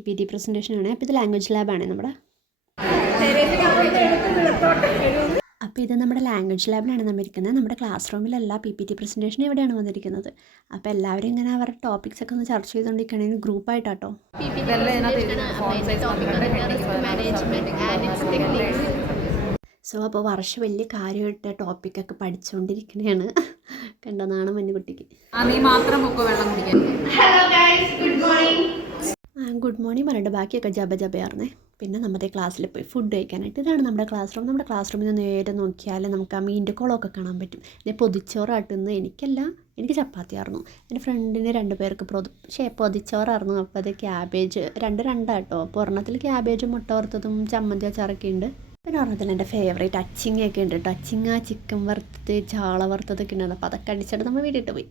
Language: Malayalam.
PPT പ്രസൻറ്റേഷനാണ്. അപ്പോൾ ഇത് ലാംഗ്വേജ് ലാബാണ് നമ്മുടെ. അപ്പോൾ ഇത് നമ്മുടെ ലാംഗ്വേജ് ലാബിലാണ് നമ്മൾ ഇരിക്കുന്നത്. നമ്മുടെ ക്ലാസ് റൂമിലല്ല, PPT പ്രസൻറ്റേഷൻ ഇവിടെയാണ് വന്നിരിക്കുന്നത്. അപ്പോൾ എല്ലാവരും ഇങ്ങനെ അവരുടെ ടോപ്പിക്സ് ഒക്കെ ഒന്ന് ചർച്ച ചെയ്തുകൊണ്ടിരിക്കുകയാണെങ്കിൽ ഗ്രൂപ്പായിട്ടാട്ടോ. സോ അപ്പോൾ വർഷം വലിയ കാര്യമായിട്ട് ടോപ്പിക്കൊക്കെ പഠിച്ചുകൊണ്ടിരിക്കുന്നതാണ്. കണ്ടതാണ് മഞ്ഞുകുട്ടിക്ക്. ഗുഡ് മോർണിംഗ് പറഞ്ഞിട്ട് ബാക്കിയൊക്കെ ജബയായിരുന്നേ. പിന്നെ നമ്മുടെ ക്ലാസ്സിൽ പോയി ഫുഡ് കഴിക്കാനായിട്ട്. ഇതാണ് നമ്മുടെ ക്ലാസ് റൂം. നമ്മുടെ ക്ലാസ് റൂമിൽ നിന്ന് നേരെ നോക്കിയാൽ നമുക്ക് ആ മീൻ്റെ കുളമൊക്കെ കാണാൻ പറ്റും. ഇത് പൊതിച്ചോറാട്ടുന്നത് എനിക്ക് ചപ്പാത്തിയായിരുന്നു. എൻ്റെ ഫ്രണ്ടിന് 2 പേർക്ക് പൊതിച്ചോറായിരുന്നു. അപ്പോൾ അത് ക്യാബേജ് രണ്ടാട്ടോ. അപ്പോൾ ഒരെണ്ണത്തിൽ ക്യാബേജും മുട്ട വറുത്തതും ചമ്മന്തി അച്ചാറൊക്കെ ഉണ്ട്. പിന്നെ ഒരെണ്ണത്തിൽ എൻ്റെ ഫേവറേറ്റ് അച്ചിങ്ങയൊക്കെ ഉണ്ട് കേട്ടോ. അച്ചിങ്ങ, ചിക്കൻ വറുത്തത്, ചാള വറുത്തതൊക്കെ ഉണ്ട്. അപ്പോൾ അതൊക്കെ അടിച്ചിട്ട് നമ്മൾ വീട്ടിട്ട് പോയി.